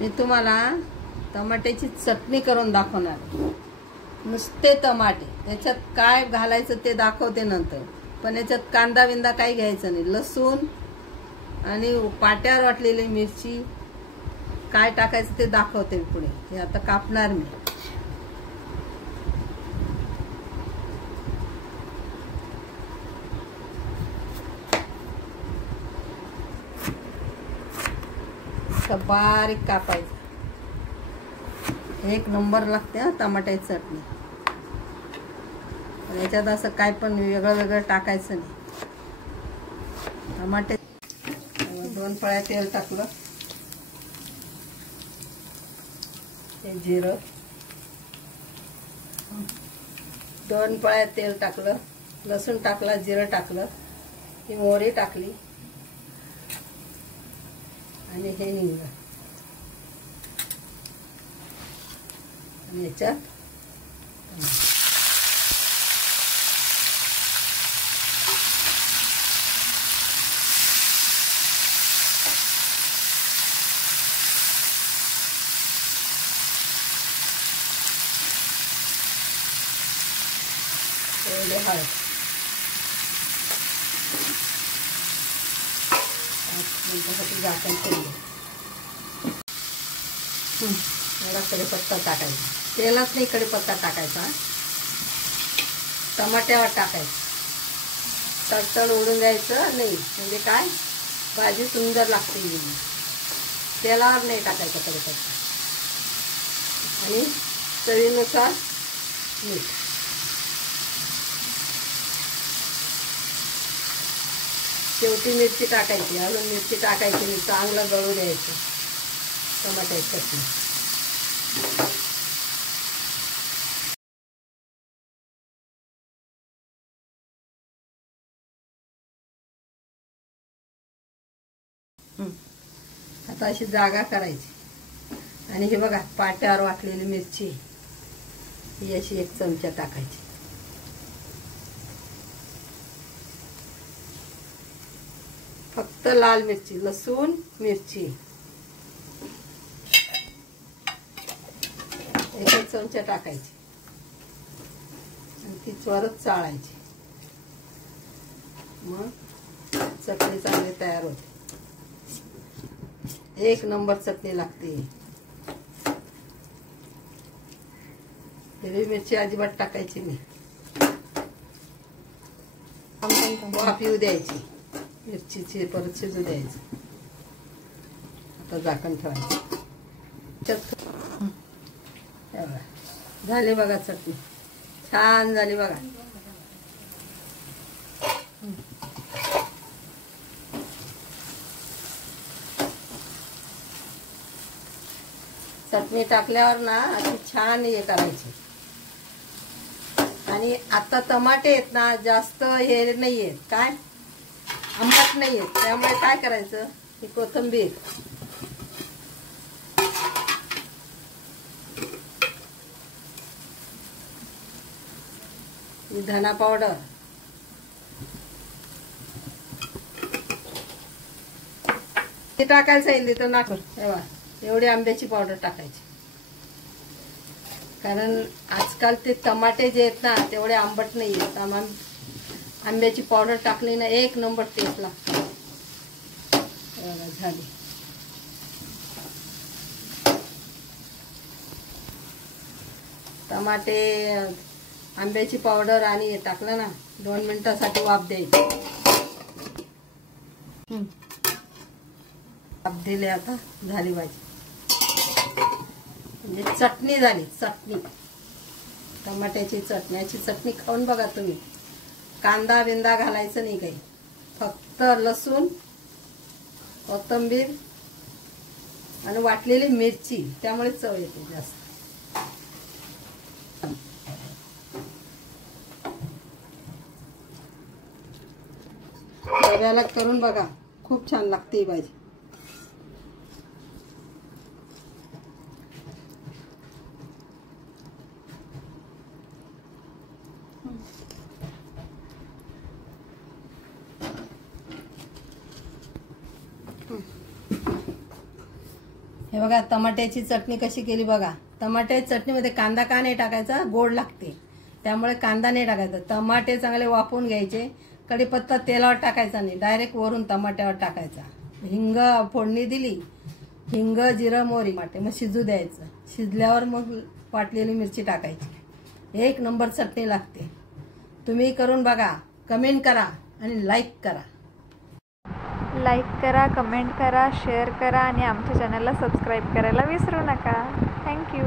मी तुम्हाला टमाट्याची चटणी करून दाखवणार. नुसते टमाटे, त्याच्यात काय घालायचं ते दाखवते नंतर. पण याच्यात कांदा विंदा काही घ्यायचं नाही. लसूण आणि पाट्यावर वाटलेली मिरची काय टाकायचं ते दाखवते पुढे. हे आता कापणार मी. बारीक कापायचं. एक नंबर लागते टमाट्याची चटणी. याच्यात असं काय पण वेगळं वेगळं टाकायचं नाही. टमाटे 2 पळ्या तेल टाकलं, हे जिरं, 2 पळ्या तेल टाकलं, लसूण टाकला, जिरं टाकलं, ही मोहरी टाकली आणि हे हिंग. आणि याच्यात थोडे हळद, 5 मिनिटासाठी झाकण ठेवलं. एवढा कढीपत्ता टाकायचा. तेलात नाही कढीपत्ता टाकायचा, टमाट्यावर टाकायचं. तडतड उडून द्यायचं नाही, म्हणजे काय भाजी सुंदर लागते. तेलावर नाही टाकायचा कढीपत्ता. आणि चवीनुसार मीठ. शेवटी मिरची टाकायची. अजून मिरची टाकायची नाही, चांगलं गळू द्यायचं टमाट्याची चटणी. आता अशी जागा करायची आणि हे बघा पाट्यावर वाटलेली मिरची ही अशी 1 चमचा टाकायची. फक्त लाल मिरची, लसूण मिरची 1 चमचा टाकायची आणि ती चोरच चाळायची. मग चटणी चांगली तयार होते. 1 नंबर चटणी लागते. हिरवी मिरची अजिबात टाकायची नाही. वाफ येऊ द्यायची मिरचीची, परत शिजू द्यायची. आता झाकण ठेवायचं. झाली बघा चटणी, छान झाली बघा. चटणी टाकल्यावर ना अशी छान हे करायची. आणि आता टमाटे आहेत ना, जास्त हे नाही आहेत, काय आंबट नाही आहेत. त्यामुळे काय करायचं, ही कोथिंबीर, ही धना पावडर, हे टाकायचं आहे तर नाकर. एवढी आंब्याची पावडर टाकायची. कारण आजकाल ते टमाटे जे आहेत ना तेवढे आंबट नाही आहेत. आंब्याची पावडर टाकली ना 1 नंबर टेस्ट लागतो. झाली. टमाटे, आंब्याची पावडर आणि हे टाकलं ना 2 मिनिटासाठी वाफ द्यायची. वाफ दिले. आता झाली भाजी. म्हणजे चटणी झाली. चटणी, टमाट्याची चटण्याची चटणी खाऊन बघा तुम्ही. कांदा बिंदा घालायचं नाही काही, फक्त लसूण, कोथिंबीर आणि वाटलेली मिरची, त्यामुळे चव येते जास्त. डब्याला करून बघा, खूप छान लागते ही भाजी. हे बघा टमाट्याची चटणी कशी केली बघा. टमाट्याची चटणीमध्ये कांदा का नाही टाकायचा, गोड लागते त्यामुळे कांदा नाही टाकायचा. टमाटे चांगले वाफवून घ्यायचे. कढीपत्ता तेलावर टाकायचा नाही, डायरेक्ट वरून टमाट्यावर टाकायचा. हिंग फोडणी दिली, हिंग जिरं मोहरी मग शिजू द्यायचं. शिजल्यावर मग वाटलेली मिरची टाकायची. एक नंबर चटणी लागते. तुम्ही करून बघा, कमेंट करा आणि लाईक करा. लाईक करा, कमेंट करा, शेअर करा आणि आमच्या चॅनलला सबस्क्राईब करायला विसरू नका. थँक्यू.